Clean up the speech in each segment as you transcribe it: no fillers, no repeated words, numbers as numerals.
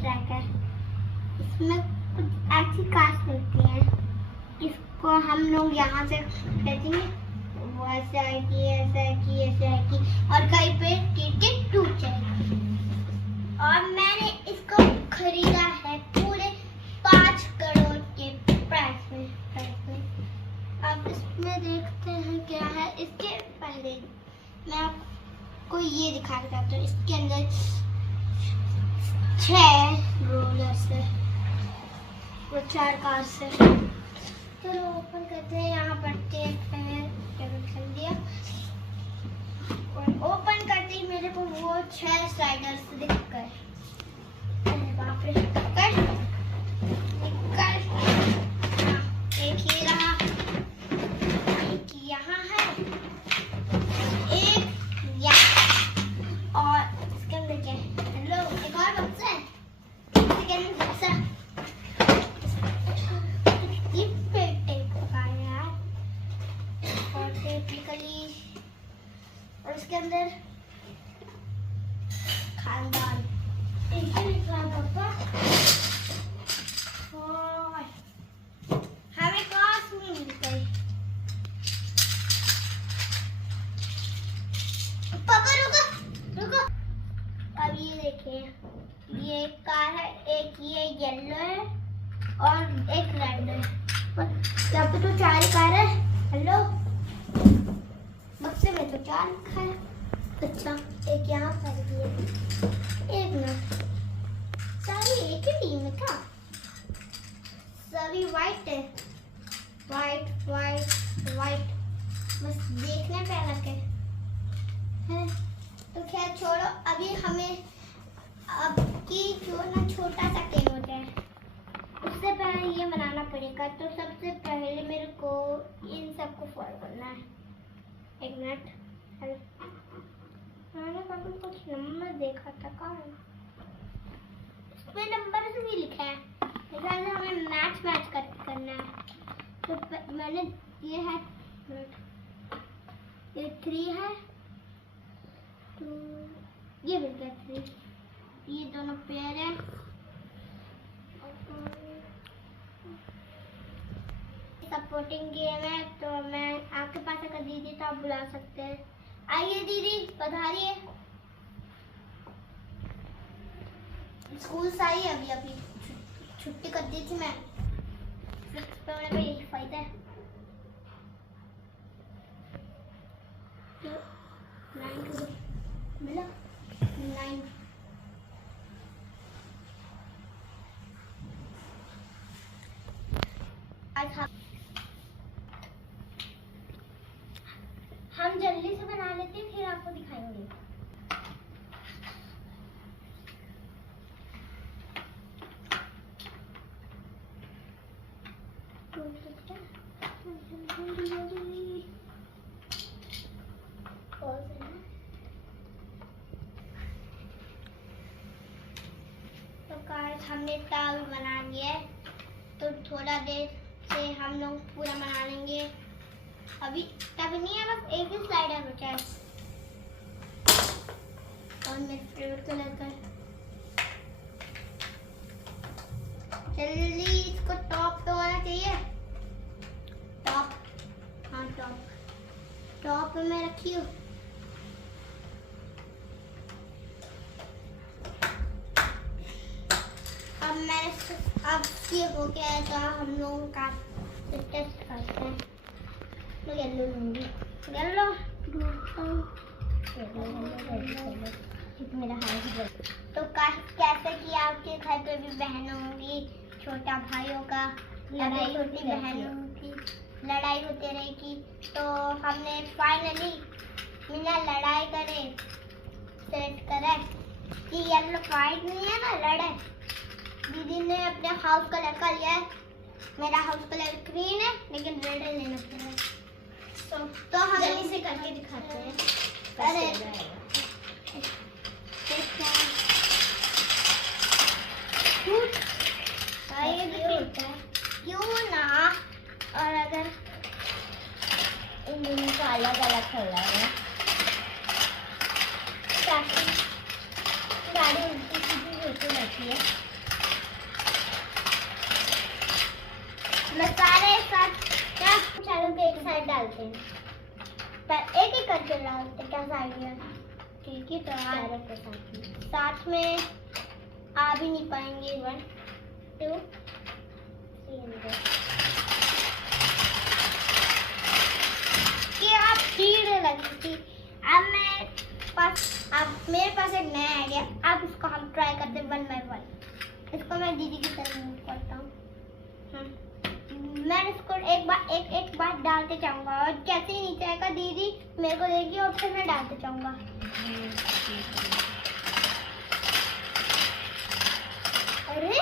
Track है। इसमें कुछ ऐसी कार्स मिलती हैं, इसको हम लोग यहाँ से खरीदेंगे। वो ऐसा है कि ऐसा है कि ऐसा है कि और कहीं पे टिकट टूट जाएगी। और मैंने इसको खरीदा है पूरे 5 करोड़ के प्राइस में। अब इसमें देखते हैं क्या है। इसके पहले मैं आपको ये दिखाना चाहता हूँ। इसके अंदर 6 रोलर्स है, वो 4 कार्स है। चलो ओपन करते हैं। यहाँ पर टेप है, कर दिया। और ओपन करते ही मेरे को वो 6 स्लाइडर्स दिख गए। बाप रे, एक ही रहा, एक यहाँ है, एक यहाँ, और इसके अंदर क्या है? हेलो, एक और बक्सा है। इसके अंदर बक्सा और उसके अंदर खानदान एक ही पापा। हमें काश नहीं मिल गई। पापा रुको रुको। अब ये देखिए, ये एक कार है, एक ये येलो है और एक रेड है। यहाँ पे तो 4 कार है। हेलो, बक्से में तो 4 लिखा है। अच्छा, एक यहाँ पर भी है। एक मिनट, सारी एक ही टीम है क्या? सभी वाइट है, वाइट वाइट वाइट, बस देखने पे अलग है। तो खैर छोड़ो, अभी हमें अब की जो ना छोटा सा गेम होता है, उससे पहले ये बनाना पड़ेगा। तो सबसे पहले मेरे को इन सबको फॉलो करना है। एक मिनट, मैंने कभी कुछ नंबर देखा था, कहाँ है? इसमें नंबर भी लिखा है, लेकिन हमें मैच करना है। तो मैंने ये है, ये 3 है, तो ये भी क्या 3, ये दोनों पेयर है। सपोर्टिंग गेम है, तो मैं आपके पास अगर दीदी तो आप बुला सकते हैं। आइए दीदी, पधारिए। स्कूल से आई अभी अभी, छुट्टी कर दी थी मैं। पढ़ने का यही फायदा है। तो 9 मिला, 9। हम जल्दी से बना लेते हैं, फिर आपको दिखाएंगे। तो गाइस, हमने टावर बना लिया है, तो थोड़ा देर से हम लोग पूरा बना लेंगे। अभी तब नहीं है, बस एक ही स्लाइडर बचा है और मेरे फेवरेट कलर का है। जल्दी इसको टॉप तो आना चाहिए। टॉप, हाँ टॉप पे मैं रखी हूँ। अब ये हो गया है, तो हम लोगों का टेस्ट करते हैं। तो येलो लूंगी, येलो मेरा हाथ। तो कैसे कि आपके घर पे भी बहन होंगी, छोटा भाई होगा, लड़ाई छोटी बहनों की लड़ाई होती रहेगी। तो हमने फाइनली बिना लड़ाई करे सेट करे कि येलो फाइट नहीं है ना, लड़े। दीदी ने अपने हाउस कलर का लिया है, मेरा हाउस कलर ग्रीन है, लेकिन रेड लेना पड़ेगा। तो हम इसे करके दिखाते हैं। अरे क्यों ना, और अगर इन दोनों का अलग अलग कलर है, गाड़ी उल्टी सीधी होती रहती है। मसाले साथ क्या चारों के एक साइड डालते हैं, पर एक एक करके डालते हैं। क्या आइडिया? ठीक है, तो चारों के साथ में आ भी नहीं पाएंगे। 1 2 3 कि आप भीड़ लगी थी। अब मेरे पास एक नया आइडिया। अब इसको हम ट्राई करते हैं 1 by 1। इसको मैं दीदी की तरफ मूव करता हूँ। मैं इसको एक बार डालते जाऊंगा और जैसे ही नीचे आएगा दीदी मेरे को देगी और फिर मैं डालते जाऊंगा। अरे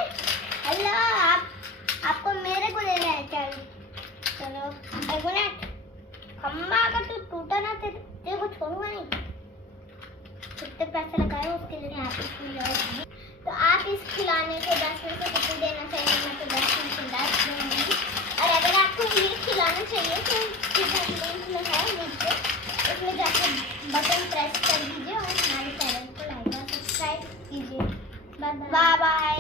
हेलो, आपको मेरे को देना है। चलो 1 मिनट। खम्बा अगर तू टूटा ना तेरे को छोड़ूंगा नहीं। कितने पैसे लगाए उसके लिए यहाँ पे। तो आप इस खिलाने को 10 में से कितने देना चाहिए? मैं तो 10 में से 10 दूंगी। और अगर आपको ये खिलाना चाहिए तो लिंक में है नीचे, उसमें जाकर बटन प्रेस कर दीजिए और हमारे चैनल को लाइक और सब्सक्राइब कीजिए। Bye bye.